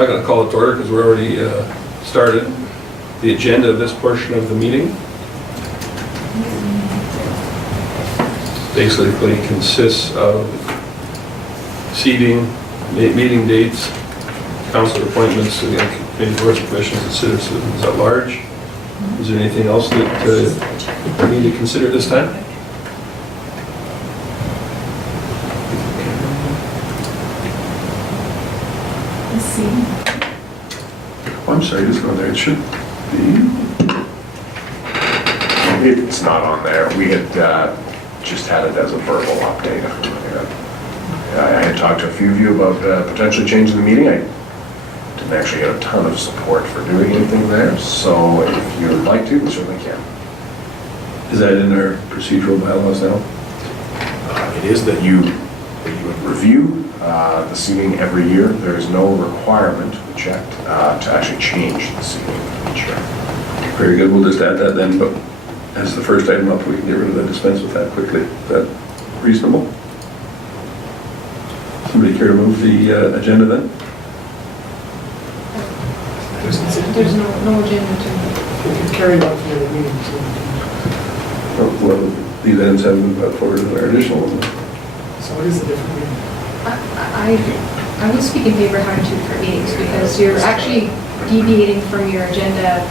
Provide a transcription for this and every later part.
not going to call it to order because we're already started the agenda of this portion of the meeting. Basically consists of seating, meeting dates, council appointments, committee boards, commissions, and citizens at large. Is there anything else that we need to consider this time? Oh, I'm sorry, just go there. It should be. It's not on there. We had just had it as a verbal update. I had talked to a few of you about potentially changing the meeting. I didn't actually get a ton of support for doing anything there, so if you would like to, we certainly can. Is that in our procedural bylaws now? It is that you would review the seating every year. There is no requirement, we checked, to actually change the seating each year. Very good, we'll just add that then, but as the first item up, we can get rid of the dispense with that quickly. Is that reasonable? Somebody care to move the agenda then? There's no agenda to carry on for the meeting. Well, these items haven't been brought forward in our additional one. So it is a different meeting. I would speak in favor of having two different meetings because you're actually deviating from your agenda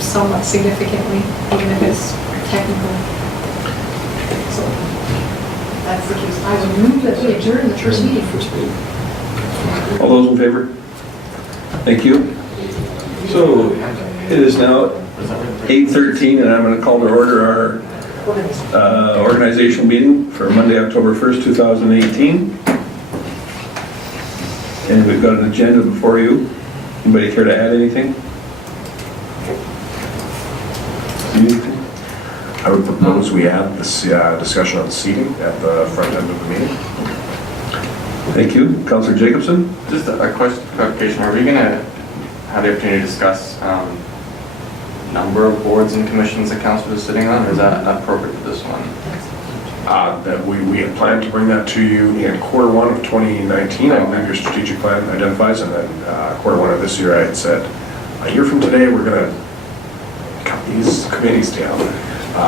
somewhat significantly, even if it's technical. So that's the case. I would move that we adjourn the first meeting. All those in favor? Thank you. So it is now 8:13 and I'm going to call to order our organizational meeting for Monday, October 1st, 2018. And we've got an agenda before you. Anybody care to add anything? I would propose we add this discussion on seating at the front end of the meeting. Thank you. Councillor Jacobson? Just a question, clarification. Are we going to have the opportunity to discuss number of boards and commissions that council is sitting on, or is that appropriate for this one? That we had planned to bring that to you in Q1 of 2019. I believe your strategic plan identifies, and then Q1 of this year I had said, a year from today we're going to cut these committees down.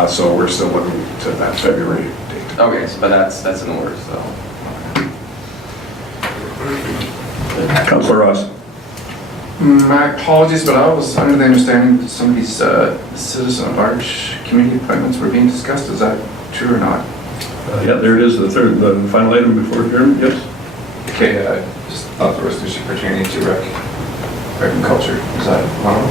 So we're still looking to that February date. Okay, so, but that's in the works, so. Councillor Ross? My apologies, but I was under the understanding that some of these citizen at large community appointments were being discussed. Is that true or not? Yeah, there it is, the final item before adjournment, yes. Okay, just thought the resolution pertaining to rec and culture. Is that one of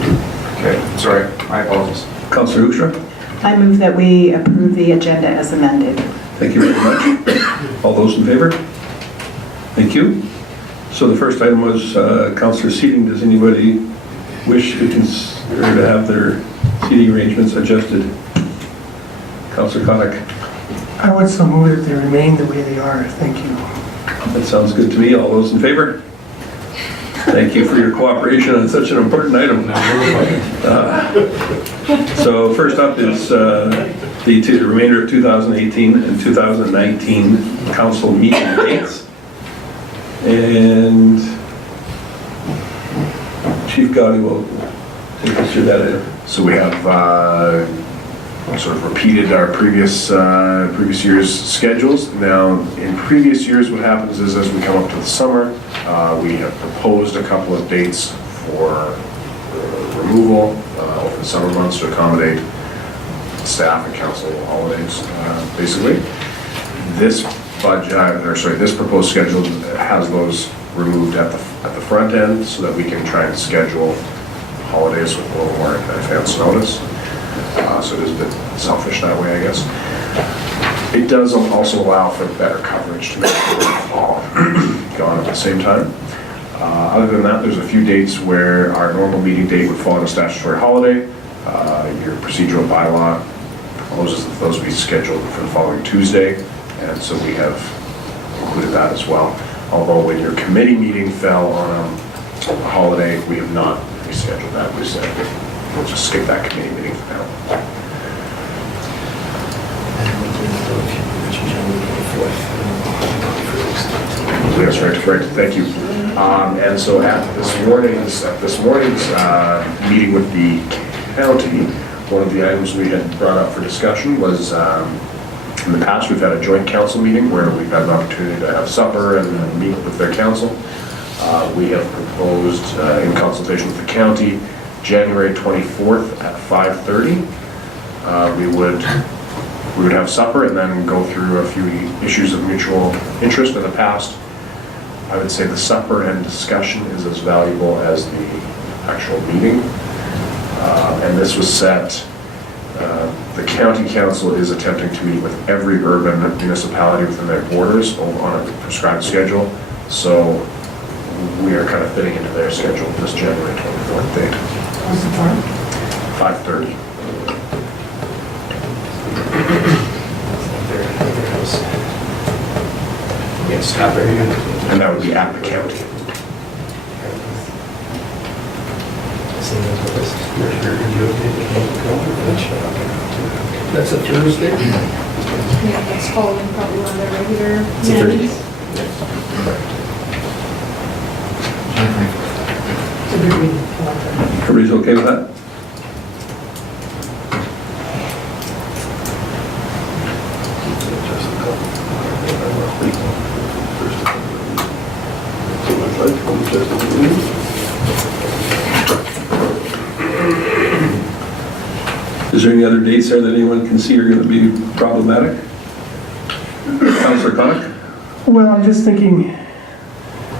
them? Okay, sorry, my apologies. Councillor Hoekstra? I move that we approve the agenda as amended. Thank you very much. All those in favor? Thank you. So the first item was councillor seating. Does anybody wish to consider to have their seating arrangements adjusted? Councillor Konik? I would so move that they remain the way they are. Thank you. That sounds good to me. All those in favor? Thank you for your cooperation on such an important item. So first up is the remainder of 2018 and 2019 council meeting dates. And Chief Gowdy will take us through that item. So we have sort of repeated our previous year's schedules. Now, in previous years, what happens is as we come up to the summer, we have proposed a couple of dates for removal over the summer months to accommodate staff and council holidays, basically. This this proposed schedule has those removed at the front end so that we can try and schedule holidays with a little more advance notice. So it is a bit selfish that way, I guess. It does also allow for better coverage to make sure we're all gone at the same time. Other than that, there's a few dates where our normal meeting date would fall on a statutory holiday. Your procedural bylaw proposes that those be scheduled for the following Tuesday, and so we have included that as well. Although when your committee meeting fell on a holiday, we have not rescheduled that. We said we'll just skip that committee meeting for now. That's right, correct. Thank you. And so at this morning's meeting with the county, one of the items we had brought up for discussion was, in the past, we've had a joint council meeting where we've had an opportunity to have supper and meet with their council. We have proposed, in consultation with the county, January 24th at 5:30. We would have supper and then go through a few issues of mutual interest. In the past, I would say the supper and discussion is as valuable as the actual meeting. And this was set, the county council is attempting to meet with every urban municipality within their borders on a prescribed schedule. So we are kind of fitting into their schedule this January 24th date. What's the time? 5:30. Yes, not very good. And that would be at the county. That's a Thursday? Yeah, that's following probably one of their regular It's a Thursday. meetings. It's a big meeting. Everybody's okay with that? Is there any other dates there that anyone can see are going to be problematic? Councillor Connick? Well, I'm just thinking,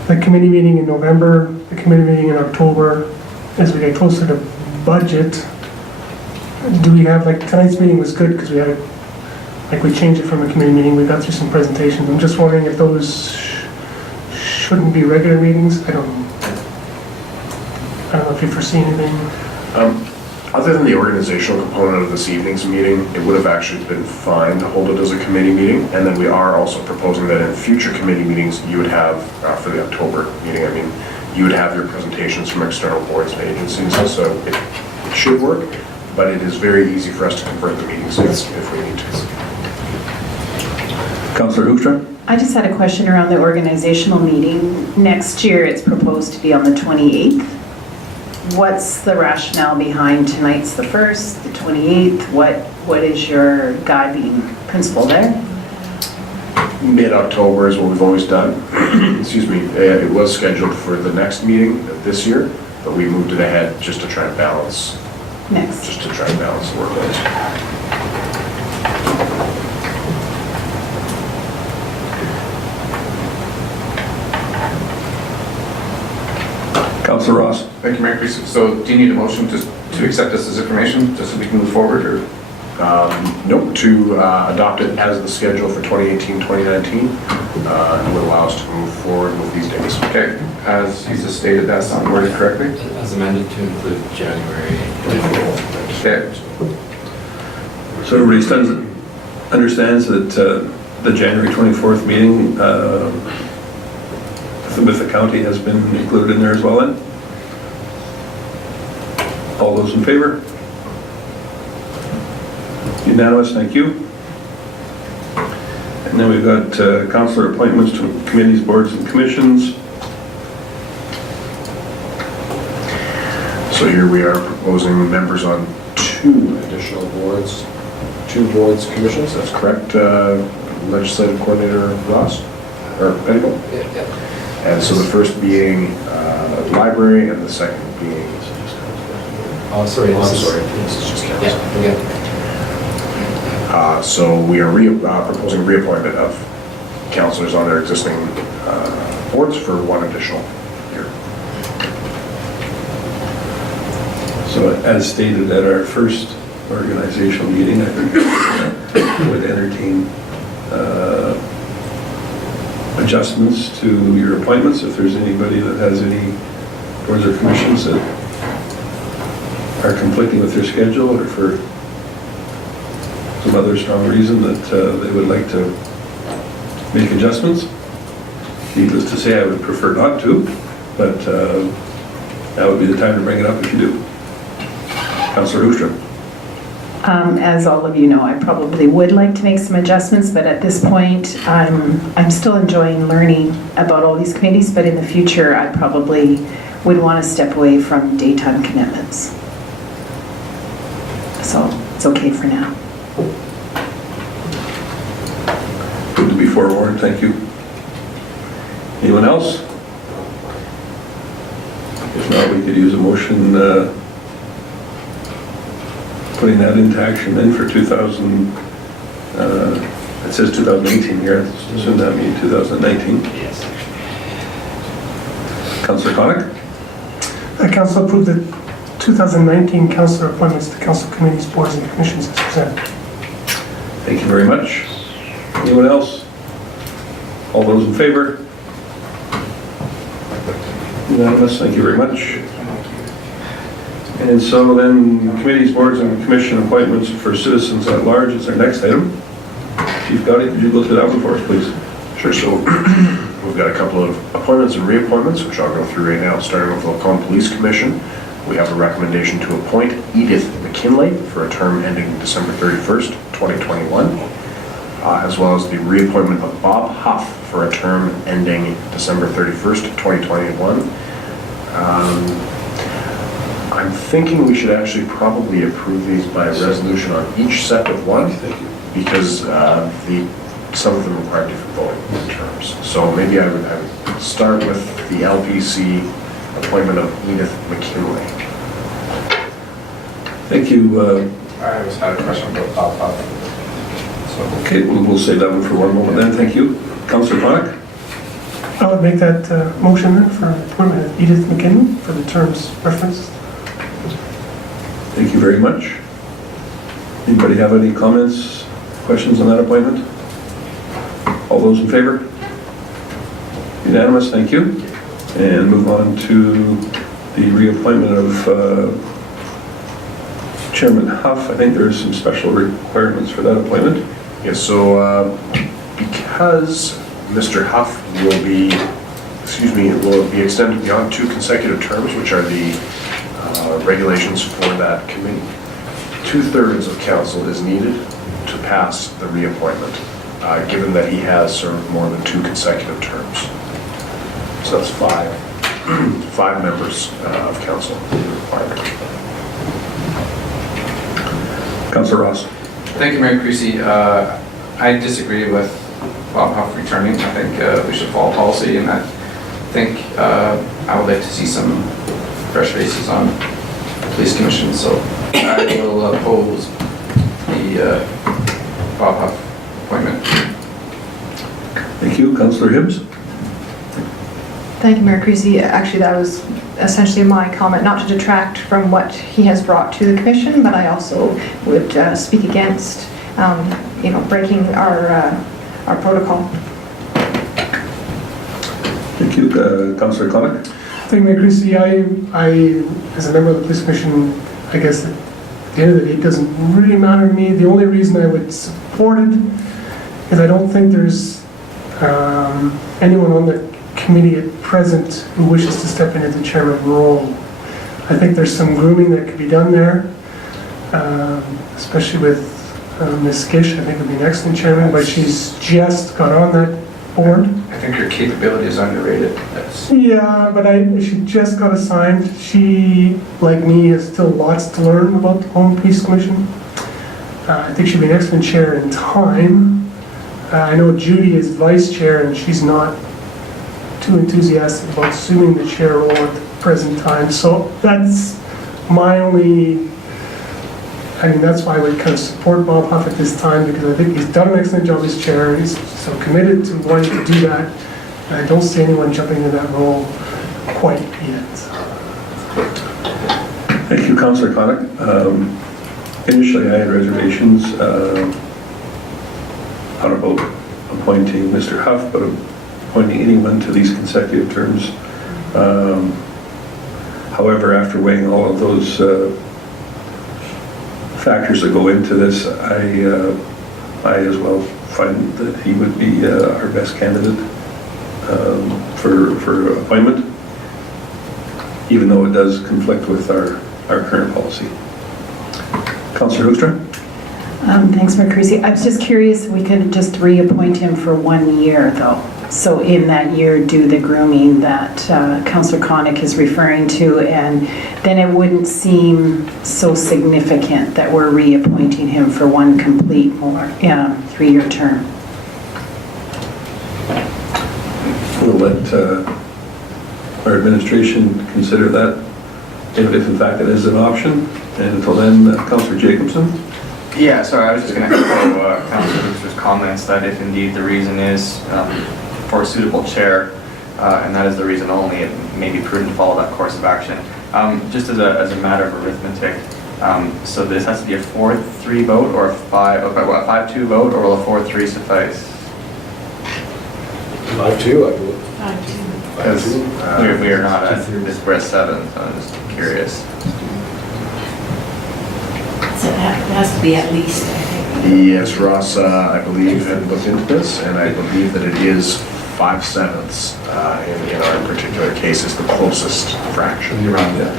the committee meeting in November, the committee meeting in October, as we get closer to budget, do we have, like, tonight's meeting was good because we had, we changed it from a committee meeting, we got through some presentations. I'm just wondering if those shouldn't be regular meetings? I don't know if you foresee anything. Other than the organizational component of this evening's meeting, it would have actually been fine to hold it as a committee meeting. And then we are also proposing that in future committee meetings, you would have, for the October meeting, I mean, you would have your presentations from external boards and agencies. So it should work, but it is very easy for us to convert the meetings if we need to. Councillor Hoekstra? I just had a question around the organizational meeting. Next year, it's proposed to be on the 28th. What's the rationale behind tonight's the 1st, the 28th? What is your guiding principle there? Mid-October is what we've always done. Excuse me. It was scheduled for the next meeting this year, but we moved it ahead just to try and balance the workloads. Councillor Ross? Thank you, Mayor Priest. So do you need a motion to accept this as information, just so we can move forward, or? Nope, to adopt it as the schedule for 2018-2019, and would allow us to move forward with these dates. Okay, as he's just stated, that's not worded correctly. As amended to include January. Okay, So everybody understands that the January 24th meeting with the county has been included in there as well then? All those in favor? Unanimous, thank you. And then we've got councillor appointments to committees, boards, and commissions. So here we are proposing members on 2 additional boards, 2 boards, commissions, that's correct, Legislative Coordinator Ross, or Petticoat? And so the first being library and the second being... Oh, sorry. This is just council. Yeah. So we are proposing reappointment of councillors on their existing boards for 1 additional year. So as stated at our first organizational meeting, I think I would entertain adjustments to your appointments if there's anybody that has any boards or commissions that are conflicting with their schedule or for some other strong reason that they would like to make adjustments. Needless to say, I would prefer not to, but that would be the time to bring it up if you do. Councillor Hoekstra. As all of you know, I probably would like to make some adjustments, but at this point, I'm still enjoying learning about all these committees, but in the future, I probably would want to step away from daytime commitments. So it's okay for now. Good to be forewarned, thank you. Anyone else? If not, we could use a motion putting that into action then for 2000, it says 2018 here, shouldn't that mean 2019? Yes. Councillor Connick? Council approved the 2019 councillor appointments to council committees, boards, and commissions as presented. Thank you very much. Anyone else? All those in favor? Unanimous, thank you very much. And so then, committees, boards, and commission appointments for citizens at large is our next item. Chief Gotti, could you go through that one for us, please? Sure, so we've got a couple of appointments and reappointments, which I'll go through right now, starting with the Lacombe Police Commission. We have a recommendation to appoint Edith McKinley for a term ending December 31st, 2021, as well as the reappointment of Bob Huff for a term ending December 31st, 2021. I'm thinking we should actually probably approve these by resolution on each set of one, because some of them require different voting terms. So maybe I would start with the LPC appointment of Edith McKinley. Thank you. I just had a question about Bob Huff. Okay, we'll save that one for one moment then, thank you. Councillor Connick? I would make that motion then for appointment of Edith McKinley for the terms referenced. Thank you very much. Anybody have any comments, questions on that appointment? All those in favor? Unanimous, thank you. And move on to the reappointment of Chairman Huff. I think there's some special requirements for that appointment. Yes, so because Mr. Huff will be extended beyond 2 consecutive terms, which are the regulations for that committee, 2/3 of council is needed to pass the reappointment, given that he has served more than 2 consecutive terms. So that's 5 members of council required. Councillor Ross? Thank you, Mayor Creasy. I disagree with Bob Huff returning. I think we should follow policy, and I think I would like to see some fresh faces on the police commission, so I will oppose the Bob Huff appointment. Thank you. Councillor Hibbs? Thank you, Mayor Creasy. Actually, that was essentially my comment, not to detract from what he has brought to the commission, but I also would speak against, breaking our protocol. Thank you. Councillor Connick? Thank you, Mayor Creasy. I, as a member of the police commission, I guess at the end of the day, it doesn't really matter to me. The only reason I would support it is I don't think there's anyone on the committee at present who wishes to step into the chairman role. I think there's some grooming that could be done there, especially with Ms. Gish. I think would be an excellent chairman, but she's just got on that board. I think her capability is underrated. Yeah, but she just got assigned. She, like me, has still lots to learn about the Home Peace Commission. I think she'd be an excellent chair in time. I know Judy is vice chair, and she's not too enthusiastic about assuming the chair role at the present time. So that's my only, that's why I would kind of support Bob Huff at this time, because I think he's done an excellent job as chair. He's so committed to wanting to do that. And I don't see anyone jumping into that role quite yet. Thank you, Councillor Connick. Initially, I had reservations on about appointing Mr. Huff, but appointing anyone to these consecutive terms. However, after weighing all of those factors that go into this, I as well find that he would be our best candidate for appointment, even though it does conflict with our current policy. Councillor Hoekstra? Thanks, Mayor Creasy. I was just curious if we could just reappoint him for 1 year, though. So in that year, do the grooming that Councillor Connick is referring to, and then it wouldn't seem so significant that we're reappointing him for one complete 3-year term. We'll let our administration consider that, if in fact it is an option. And until then, Councillor Jacobson. Yeah, sorry, I was just going to echo Councillor Brewster's comments that if indeed the reason is for a suitable chair, and that is the reason only, it may be prudent to follow that course of action. Just as a matter of arithmetic, so this has to be a 4-3 vote or a 5-2 vote, or will a 4-3 suffice? 5-2, I believe. Because we are not at, we're at 7, so I'm just curious. So that has to be at least, I think. Yes, Ross, I believe, had looked into this, and I believe that it is 5/7 in our particular case is the closest fraction. Around that.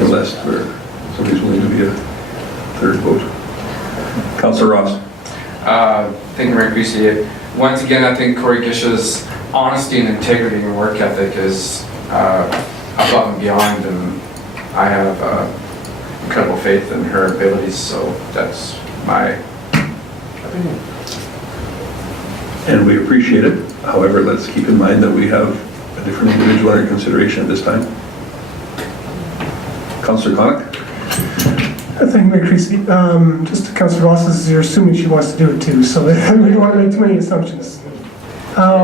Unless somebody's willing to be a third vote. Councillor Ross. Thank you, Mayor Creasy. Once again, I think Corey Gish's honesty and integrity and work ethic is above and beyond, and I have incredible faith in her abilities, so that's my opinion. And we appreciate it. However, let's keep in mind that we have a different individual under consideration at this time. Councillor Connick. Thank you, Mayor Creasy. Just to Councillor Ross, you're assuming she wants to do it too, so we don't want to make too many assumptions. I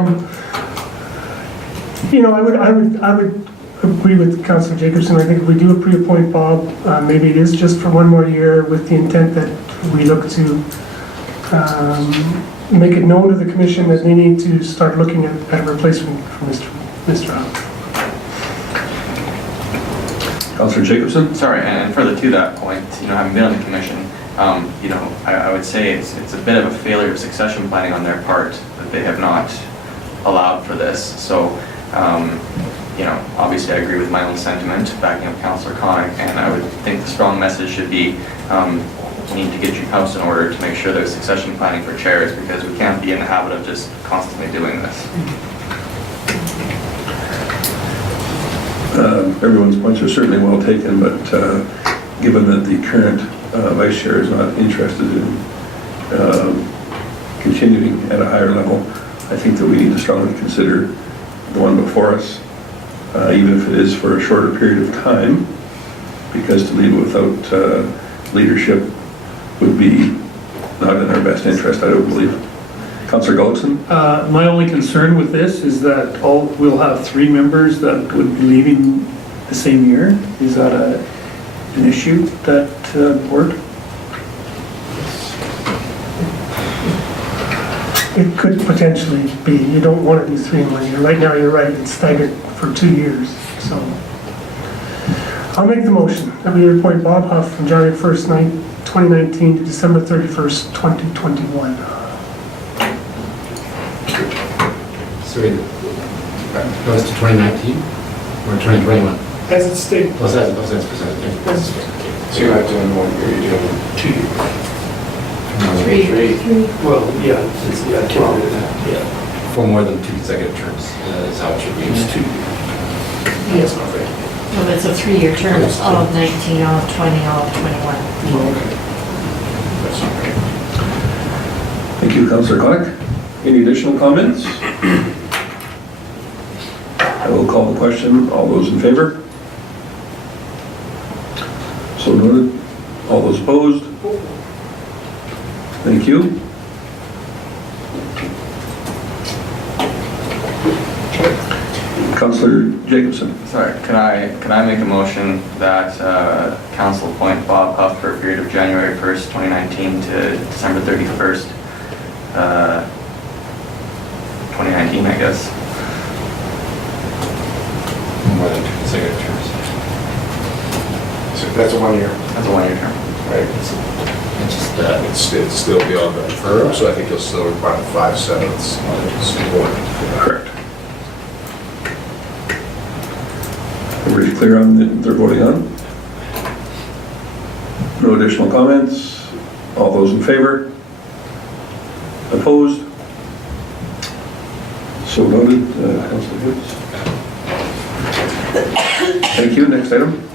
would agree with Councillor Jacobson. I think if we do a pre-appoint Bob, maybe it is just for 1 more year with the intent that we look to make it known to the commission that they need to start looking at a replacement for Mr. Howe. Councillor Jacobson. Sorry, and further to that point, having been on the commission, I would say it's a bit of a failure of succession planning on their part that they have not allowed for this. So, obviously I agree with my own sentiment, backing up Councillor Connick, and I would think the strong message should be, you need to get your house in order to make sure there's succession planning for chairs, because we can't be in the habit of just constantly doing this. Everyone's points are certainly well taken, but given that the current vice chair is not interested in continuing at a higher level, I think that we need to strongly consider the one before us, even if it is for a shorter period of time, because to leave it without leadership would be not in our best interest, I don't believe. Councillor Gullickson? My only concern with this is that we'll have 3 members that would be leaving the same year. Is that an issue, that board? It could potentially be. You don't want to do 3 in 1 year. Right now, you're right, it's staggered for 2 years, so. I'll make the motion that we appoint Bob Huff from January 1st, 2019 to December 31st, 2021. Sorry, no, that's to 2019 or 2021? As it's stated. Plus that's presented. So you're not doing 1 year, you're doing 2 years. Three. Well, yeah, for more than 2 consecutive terms is how it should be. It's 2 years. That's not right. No, but it's a 3-year term, it's all of 19, all of 20, all of 21. Okay. That's not right. Thank you, Councillor Connick. Any additional comments? I will call the question. All those in favor? So noted. All those opposed? Thank you. Councillor Jacobson. Sorry, can I make a motion that council appoint Bob Huff for a period of January 1st, 2019 to December 31st, 2019, I guess. More than 2 consecutive terms. So that's a 1 year. That's a 1-year term. Right. It's just, It's still beyond the firm, so I think you'll still require the 5/7 support. Correct. Everybody's clear on what they're voting on? No additional comments? All those in favor? Opposed? So noted, Councillor Hoots. Thank you. Next item.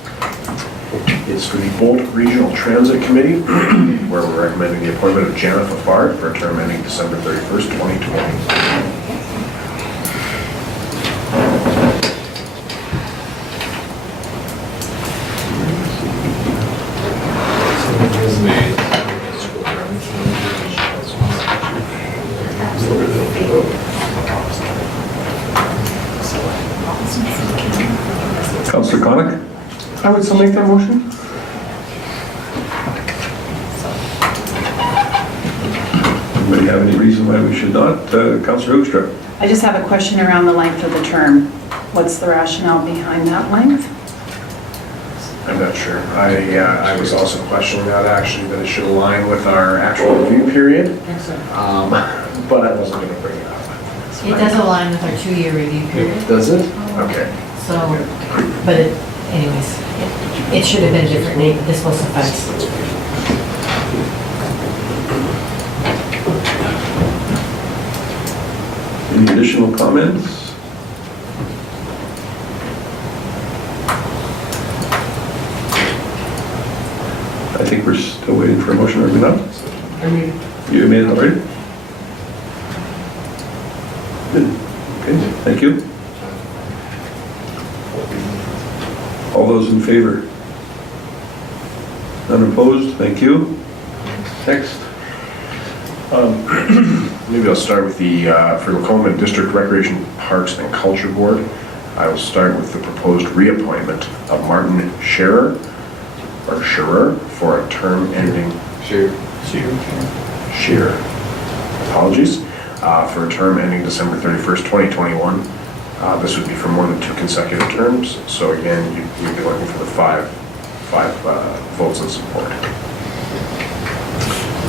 It's for the Bolt Regional Transit Committee, where we're recommending the appointment of Jana Fafard for a term ending December 31st, 2020. Councillor Conick? I would still make that motion. Anybody have any reason why we should not? Councillor Hoekstra? I just have a question around the length of the term. What's the rationale behind that length? I'm not sure. I was also questioning that actually, that it should align with our actual review period. But I wasn't going to bring it up. It does align with our 2-year review period, Does it? Okay. so, but anyways, it should have been a different name, this will suffice. Any additional comments? I think we're still waiting for a motion, are we not? I mean, You made it already? Good. Okay, thank you. All those in favor? None opposed? Thank you. Next. Maybe I'll start with the, for Lacombe District Recreation Parks and Culture Board. I will start with the proposed reappointment of Martin Scherer for a term ending. Scherer. Apologies. For a term ending December 31st, 2021. This would be for more than 2 consecutive terms. So again, you'd be looking for the five votes in support.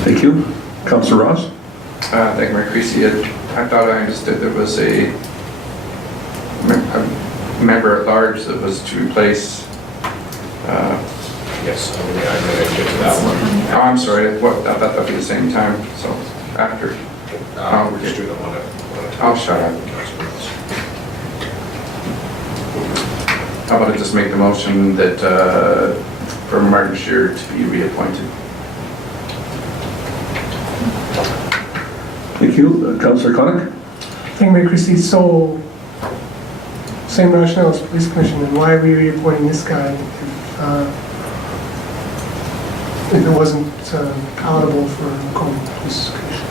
Thank you. Councillor Ross? Thank you, Mayor Creasy. I thought I understood there was a member at large that was to replace. Yes, I didn't get to that one. Oh, I'm sorry. I thought that'd be the same time. So after. We're just doing them one at a time. I'll shut up. How about I just make the motion that for Martin Scherer to be reappointed? Thank you. Councillor Conick? I think Mayor Christie, so same rationale as police commission, and why are we reappointing this guy if it wasn't palatable for Lacombe Police Commission?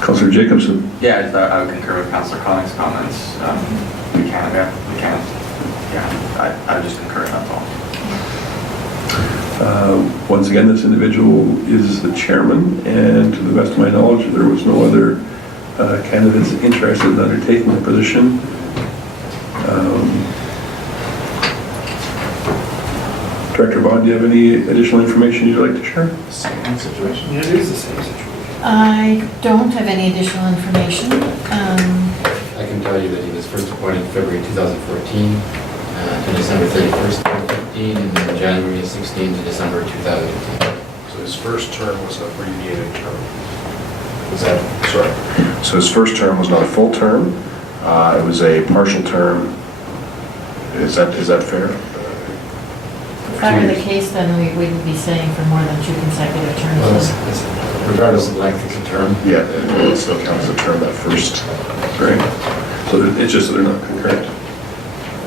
Councillor Jacobson? Yeah, I would concur with Councillor Connick's comments. I would just concur, that's all. Once again, this individual is the chairman, and to the best of my knowledge, there was no other candidates interested in undertaking the position. Director Bond, do you have any additional information you'd like to share? Same situation. Yeah, it is the same situation. I don't have any additional information. I can tell you that he was first appointed February 2014 to December 31st, 2015, and then January 16 to December 2015. So his first term was an abbreviated term. Is that, sorry. So his first term was not a full term. It was a partial term. Is that fair? If that were the case, then we wouldn't be saying for more than 2 consecutive Well, terms. regardless of length of the term. Yeah, it still counts as a term, that first. Great. So it's just that they're not concurrent.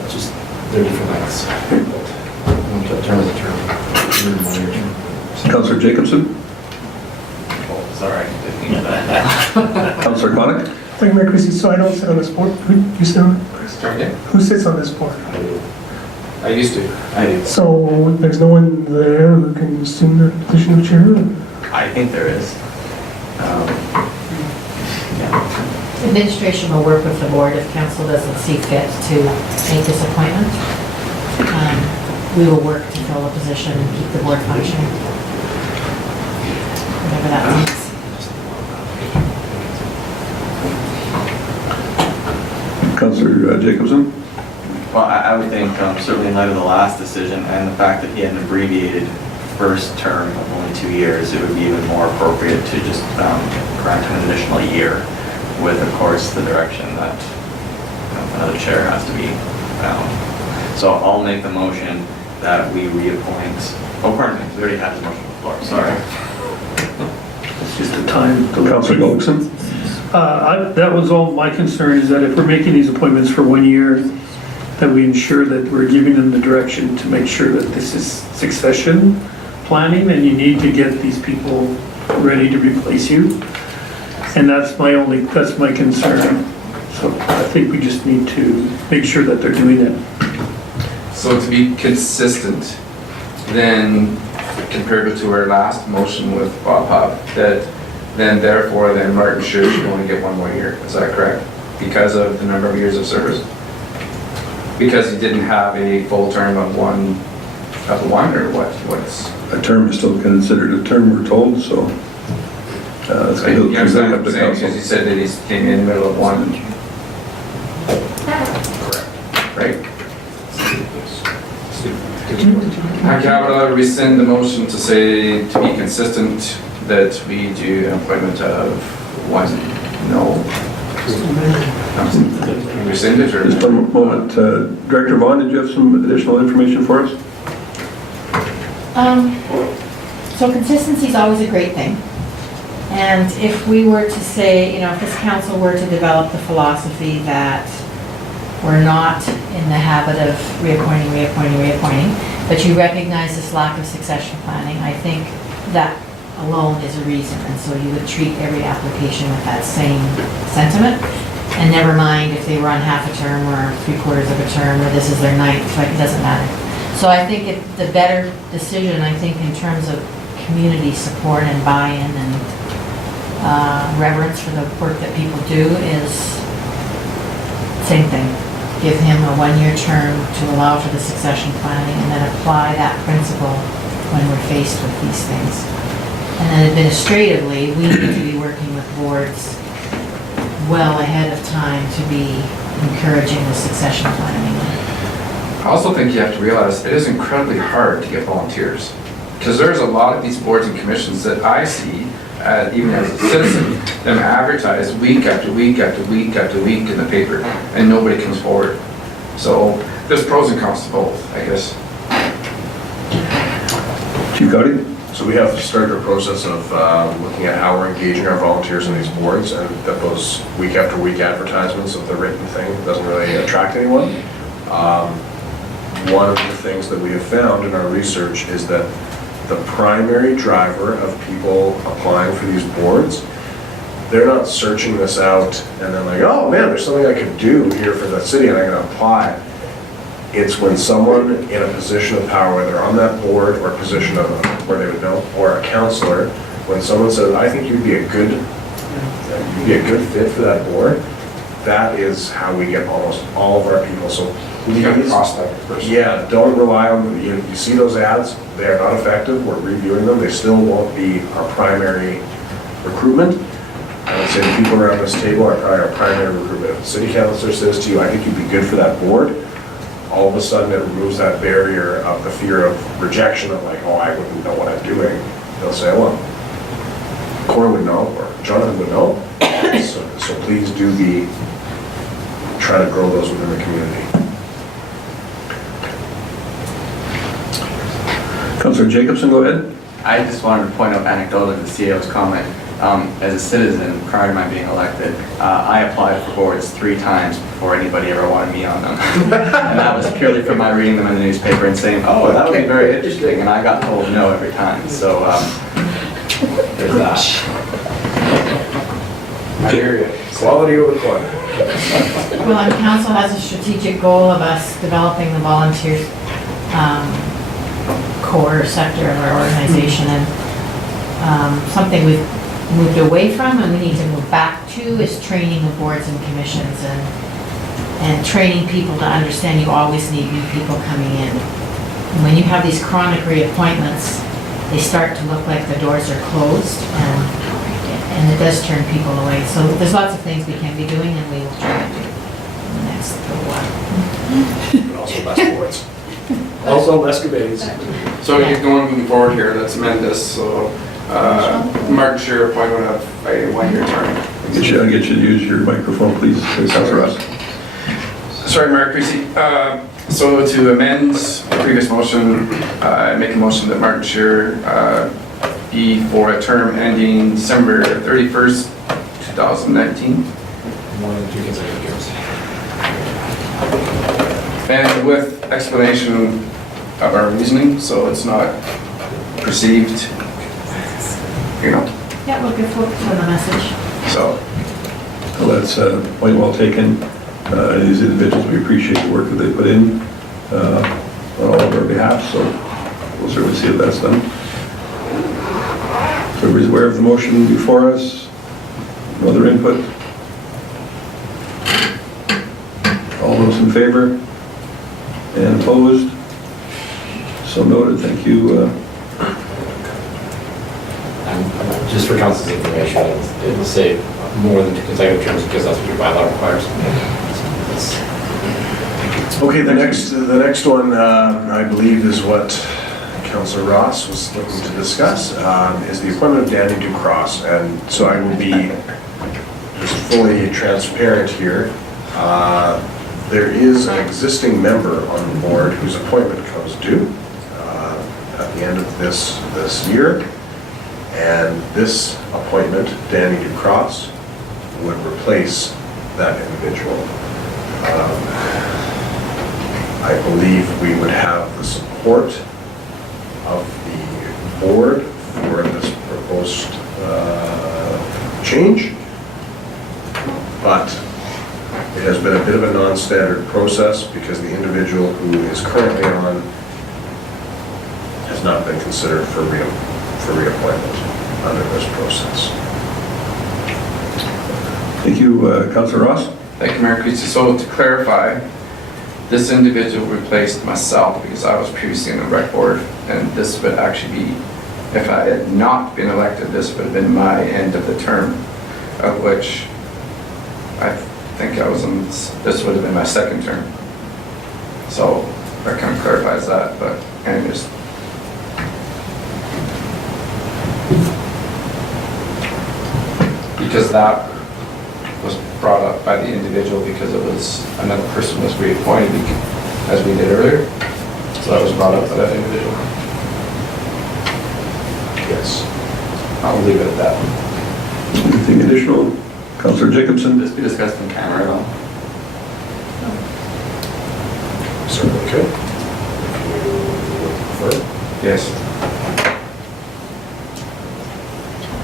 It's just, they're different lengths. But a term is a term. Even a 1-year term. Councillor Jacobson? Oh, sorry, didn't mean that. Councillor Conick? Thank you, Mayor Christie, so I don't sit on this board. You sit on it? Sorry, yeah. Who sits on this board? I used to. I do. So there's no one there who can assume the position of chair? I think there is. Administration will work with the board if council doesn't see fit to make this appointment. We will work to fill the position and keep the board functioning. Whatever that means. Councillor Jacobson? Well, I would think, certainly in light of the last decision and the fact that he had an abbreviated first term of only 2 years, it would be even more appropriate to just grant him an additional year with, of course, the direction that another chair has to be found. So I'll make the motion that we reappoint, oh, pardon me, we already had the motion on the floor, sorry. It's just a time. Councillor Gullickson? That was all my concern, is that if we're making these appointments for 1 year, that we ensure that we're giving them the direction to make sure that this is succession planning, and you need to get these people ready to replace you. And that's my concern. So I think we just need to make sure that they're doing it. So to be consistent, then compared to our last motion with Bob Hop, that then therefore Martin should only get 1 more year. Is that correct? Because of the number of years of service? Because he didn't have a full term of one, or what's? A term is still considered a term, we're told, so. It's You understand what up I'm to saying? Because council. he said that he came in the middle of one. Right? I would rescind the motion to say, to be consistent, that we do an appointment of 1, no. Rescind it, or? Just a moment, Director Vaughn, did you have some additional information for us? So consistency is always a great thing. And if we were to say, if this council were to develop the philosophy that we're not in the habit of reappointing, but you recognize this lack of succession planning, I think that alone is a reason. And so you would treat every application with that same sentiment. And never mind if they were on half a term or 3/4 of a term, or this is their 9th, like, it doesn't matter. So I think the better decision, in terms of community support and buy-in and reverence for the work that people do, is same thing. Give him a 1-year term to allow for the succession planning, and then apply that principle when we're faced with these things. And then administratively, we need to be working with boards well ahead of time to be encouraging the succession planning. I also think you have to realize it is incredibly hard to get volunteers. Because there's a lot of these boards and commissions that I see, even as a citizen, them advertise week after week after week after week in the paper, and nobody comes forward. So there's pros and cons to both, I guess. Chief Gotti? So we have started a process of looking at how we're engaging our volunteers in these boards, and that those week after week advertisements of the written thing doesn't really attract anyone. One of the things that we have found in our research is that the primary driver of people applying for these boards, they're not searching this out and then like, oh man, there's something I could do here for the city and I'm gonna apply. It's when someone in a position of power, whether on that board or a position of where they would know, or a councillor, when someone says, I think you'd be a good fit for that board, that is how we get almost all of our people. So You got to please, prospect first. yeah, don't rely on, you see those ads, they are not effective, we're reviewing them, they still won't be our primary recruitment. I would say the people around this table are probably our primary recruitment. If the city councillor says to you, I think you'd be good for that board, all of a sudden it removes that barrier of the fear of rejection of like, oh, I wouldn't know what I'm doing. They'll say, well, Cora would know, or Jonathan would know. So please do try to grow those within the community. Councillor Jacobson, go ahead. I just wanted to point out anecdotally the CEO's comment. As a citizen, prior to my being elected, I applied for boards 3 times before anybody ever wanted me on them. And that was purely from my reading them in the newspaper and saying, oh, that would be very interesting, and I got told no every time. So there's that. I hear you. Quality over quantity. Well, and council has a strategic goal of us developing the volunteers core sector of our organization, and something we've moved away from and we need to move back to is training of boards and commissions, and training people to understand you always need new people coming in. And when you have these chronic reappointments, they start to look like the doors are closed, and it does turn people away. So there's lots of things we can be doing, and we will try to do in the next That's the one. But also less boards. Also, escapades. So you're going moving forward here, let's amend this, so, Martin Shear appointment of a one-year term. I'll get you to use your microphone, please, Councillor Ross. Sorry, Mayor Creasy. So to amend the previous motion, make a motion that Martin Shear be for a term ending December 31st, 2019. More than 2 consecutive terms. And with explanation of our reasoning, so it's not perceived, you know, Yeah, we'll give focus on the message. so. Well, that's a point well taken. These individuals, we appreciate the work that they put in on all of our behalf, so we'll certainly see if that's done. So everybody's aware of the motion before us? No other input? All those in favor? And opposed? So noted, thank you. Just for council's information, it will say more than 2 consecutive terms because that's what your bylaw requires. Okay, the next one, I believe, is what Councillor Ross was looking to discuss, is the appointment of Danny Ducross. And so I will be just fully transparent here. There is an existing member on the board whose appointment comes due at the end of this year. And this appointment, Danny Ducross, would replace that individual. I believe we would have the support of the board for this proposed change, but it has been a bit of a non-standard process because the individual who is currently on has not been considered for reappointment under this process. Thank you, Councillor Ross. Thank you, Mayor Creasy. So to clarify, this individual replaced myself because I was previously in the rec board, and this would actually be, if I had not been elected, this would have been my end of the term, of which I think I was on, this would have been my second term. So that kind of clarifies that, but anyways. Because that was brought up by the individual because it was, another person was reappointed as we did earlier. So that was brought up by that individual. Yes. I'll leave it at that. Anything additional? Councillor Jacobson? This be discussed in camera at all? Certainly could. If you would prefer. Yes.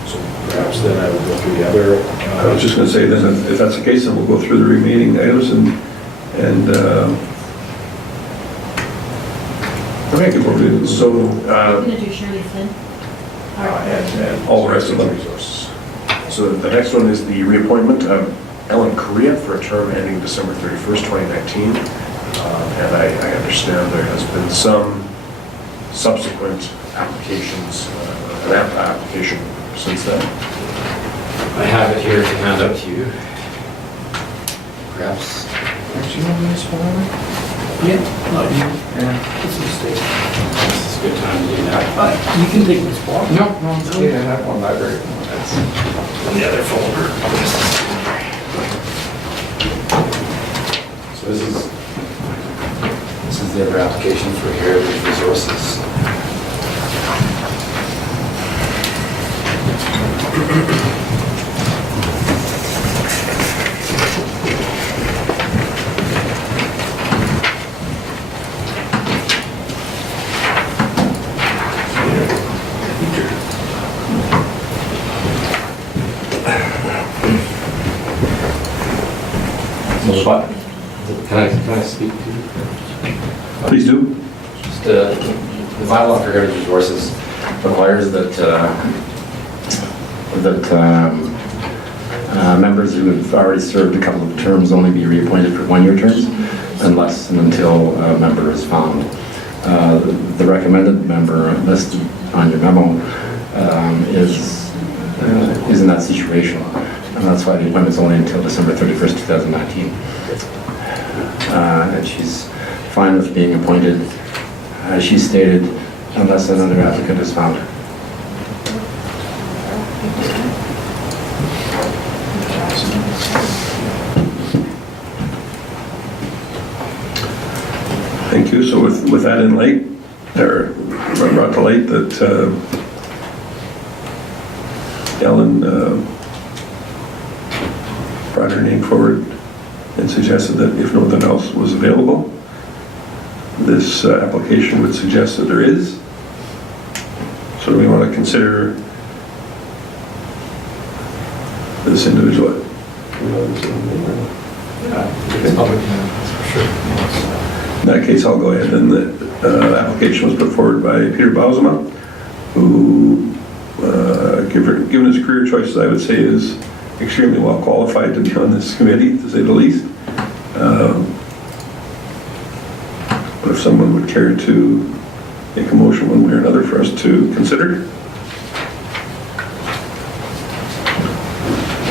So perhaps then I would go through the other. I was just going to say then, if that's the case, then we'll go through the remaining items and Okay, so, We're going to do Shirley Flynn. and all the rest of them. resources. So the next one is the reappointment of Ellen Correa for a term ending December 31st, 2019. And I understand there has been some subsequent applications, an application since then. I have it here to hand out to you. Perhaps. Do you want this one? Yeah, not you. Yeah. It's a mistake. This is a good time to do that. You can take this spot. No, it's okay. I have one library. That's in the other folder. So this is the other application for Heritage Resources. What? Can I speak to you? Please do. Just, the bylaw for Heritage Resources requires that members who have already served a couple of terms only be reappointed for one-year terms unless and until a member is found. The recommended member listed on your memo is in that situation. And that's why the appointment's only until December 31st, 2019. and she's fine with being appointed, as she stated, unless another applicant is found. Thank you. So with that in light, or brought to light that Ellen brought her name forward and suggested that if nothing else was available, this application would suggest that there is. So do we want to consider this individual? In that case, I'll go ahead, and the application was put forward by Peter Bausema, who, given his career choices, I would say is extremely well qualified to be on this committee, to say the least. But if someone would care to make a motion one way or another for us to consider.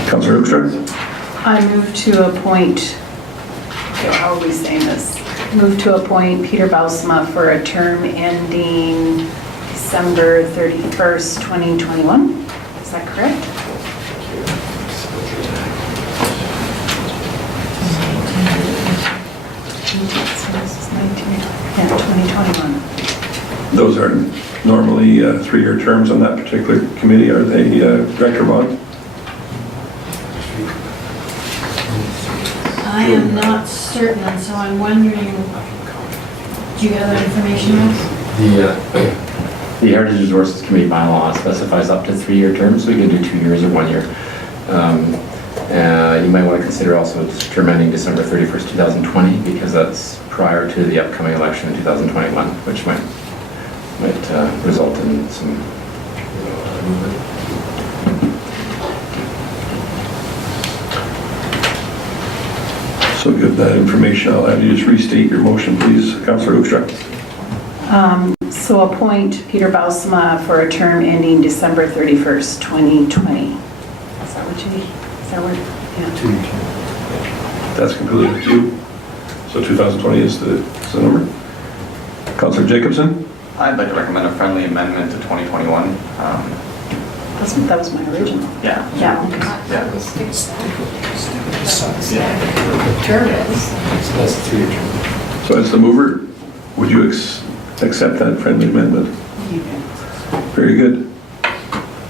Councillor Hoekstra? I move to appoint, how are we saying this? Move to appoint Peter Bausema for a term ending December 31st, 2021. Is that correct? Yeah, 2021. Those are normally 3-year terms on that particular committee, are they, Director Vaughn? I am not certain, so I'm wondering, do you have that information, Ross? The Heritage Resources Committee bylaw specifies up to 3-year terms, so we can do 2 years or 1 year. You might want to consider also term ending December 31st, 2020, because that's prior to the upcoming election in 2021, which might result in some So give that information. I'll have you just restate your motion, please, Councillor Hoekstra. So appoint Peter Bausema for a term ending December 31st, 2020. Is that what you need? Is that what? Yeah. That's completely with you. So 2020 is the number. Councillor Jacobson? I'd like to recommend a friendly amendment to 2021. That was my original. Yeah. Yeah, okay. Yeah. Term is. So that's a 3-year term. So as the mover, would you accept that friendly amendment? Very good.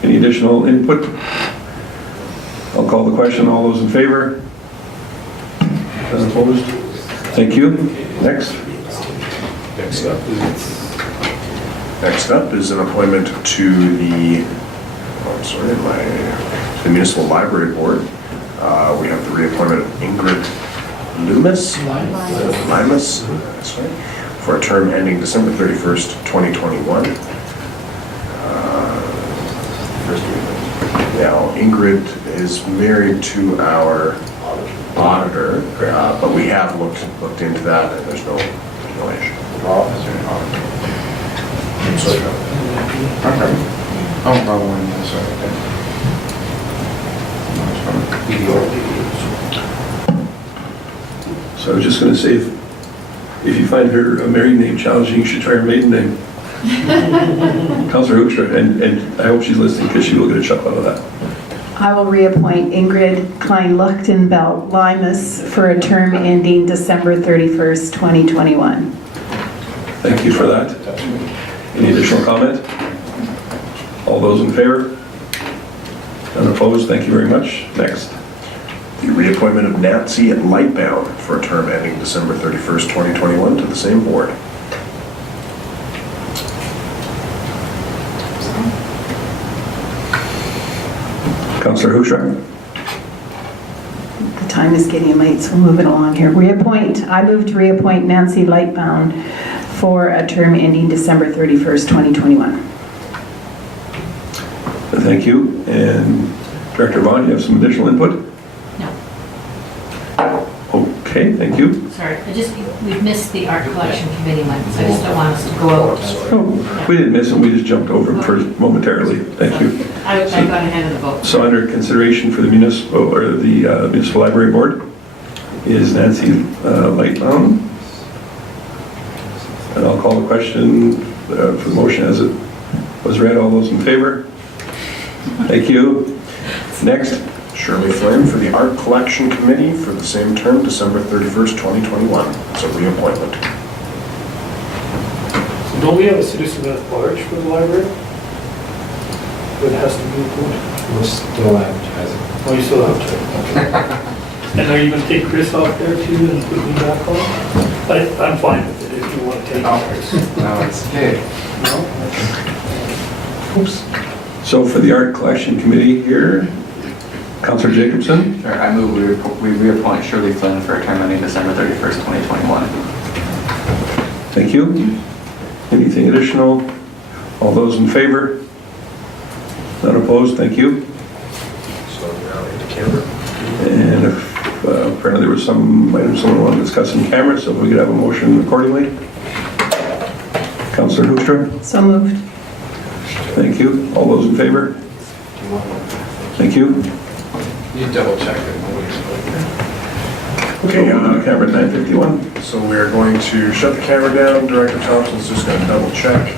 Any additional input? I'll call the question. All those in favor? None opposed? Thank you. Next. Next up is an appointment to the Municipal Library Board. We have the reappointment of Ingrid Limas, sorry, for a term ending December 31st, 2021. Now, Ingrid is married to our auditor, but we have looked into that, and there's no issue. Oh, probably, sorry. So I was just going to say, if you find her married name challenging, you should try her maiden name. Councillor Hoekstra, and I hope she's listening because she will get a chuckle out of that. I will reappoint Ingrid Klein-Luchtenbelt Limas for a term ending December 31st, 2021. Thank you for that. Any additional comment? All those in favor? None opposed? Thank you very much. Next. The reappointment of Nancy Lightbound for a term ending December 31st, 2021 to the same board. Councillor Hoekstra. The time is getting late, so we'll move it along here. I move to reappoint Nancy Lightbound for a term ending December 31st, 2021. Thank you. And Director Vaughn, you have some additional input? No, Okay, thank you. sorry, we've missed the art collection committee one, so I just don't want us to go out. Oh, we didn't miss them, we just jumped over them first momentarily. Thank you. I got ahead of the vote. So under consideration for the municipal library board, is Nancy Lightbound. And I'll call the question for the motion as it was read. All those in favor? Thank you. Next. Shirley Flynn for the Art Collection Committee for the same term, December 31st, 2021. It's a reappointment. So don't we have a citizen at large for the library? That has to be appointed? We're still advertising. Oh, you still have to. And are you gonna take Chris off there too and put me back on? I'm fine with it if you want to take Chris. No, it's okay. No? Oops. So for the Art Collection Committee here, Councillor Jacobson. Sure, I move we reappoint Shirley Flynn for a term ending December 31st, 2021. Thank you. Anything additional? All those in favor? None opposed? Thank you. So now into camera. And if apparently there was some item someone wanted to discuss in camera, so if we could have a motion accordingly. Councillor Hoekstra. So moved. Thank you. All those in favor? Thank you. You double check it. Okay, Camera at 9:51. so we're going to shut the camera down. Director Thompson's just going to double check.